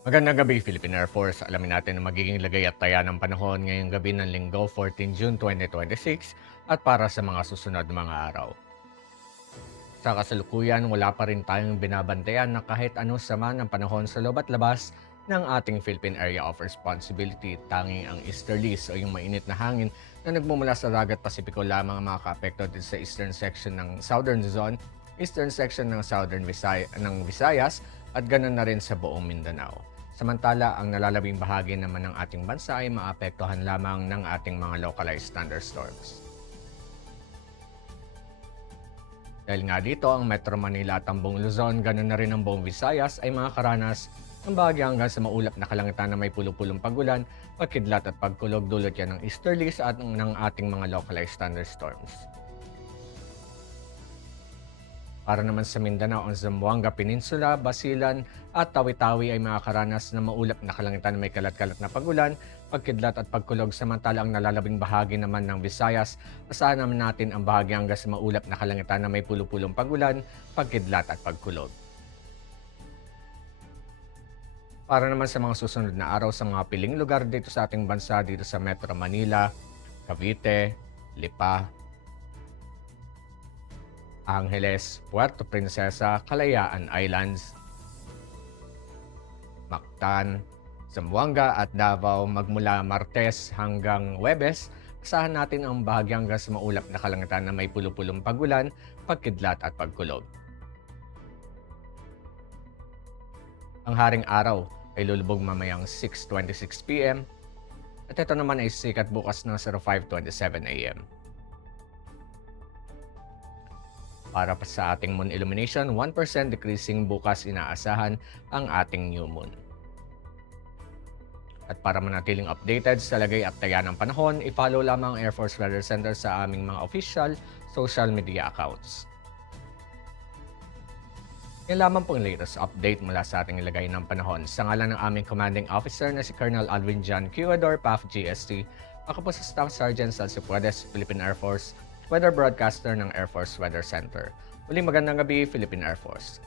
Magandang gabi, Philippine Air Force. Alamin natin ang magiging lagay at taya ng panahon ngayong gabi ng Linggo, 14 June 2026 at para sa mga susunod na mga araw. Sa kasalukuyan, wala pa rin tayong binabantayan na kahit ano sama ng panahon sa loob at labas ng ating Philippine Area of Responsibility. Tanging ang easterlies o yung mainit na hangin na nagmumula sa dagat Pasipiko lamang ang makaka-apekto din sa eastern section ng Southern Luzon, eastern section ng ng Visayas at ganoon na rin sa buong Mindanao. Samantala, ang nalalabing bahagi naman ng ating bansa ay maapektuhan lamang ng ating mga localized thunderstorms. Dahil nga dito, ang Metro Manila at ang buong Luzon, ganoon na rin ang buong Visayas ay mga karanas ng bahagi hanggang sa maulap na kalangitan na may pulo-pulong pagulan, pagkidlat at pagkulog dulot yan ng easterlies at ng ating mga localized thunderstorms. Para naman sa Mindanao, ang Zamboanga Peninsula, Basilan at Tawi-Tawi ay makakaranas ng maulap na kalangitan na may kalat-kalat na pagulan, pagkidlat at pagkulog. Samantala ang nalalabing bahagi naman ng Visayas, asahan naman natin ang bahagi hanggang sa maulap na kalangitan na may pulo-pulong pagulan, pagkidlat at pagkulog. Para naman sa mga susunod na araw sa mga piling lugar dito sa ating bansa, dito sa Metro Manila, Cavite, Lipa, Angeles, Puerto Princesa, Kalayaan Islands, Mactan, Zamboanga at Davao magmula Martes hanggang Huwebes, asahan natin ang bahagi hanggang sa maulap na kalangitan na may pulo-pulong pagulan, pagkidlat at pagkulog. Ang haring araw ay lulubog mamayang 6:26 p.m. at ito naman ay sikat bukas ng 05:27 a.m. Para pa sa ating moon illumination, 1% decreasing bukas inaasahan ang ating new moon. At para manatiling updated sa lagay at taya ng panahon, i-follow lamang ang Air Force Weather Center sa aming mga official social media accounts. Yan lamang pong latest update mula sa ating lagay ng panahon. Sa ngalan ng aming commanding officer na si Colonel Alvin John Cuador, PAF GST, ako po si Staff Sergeant Salsi Puedes, Philippine Air Force, weather broadcaster ng Air Force Weather Center. Muling magandang gabi, Philippine Air Force.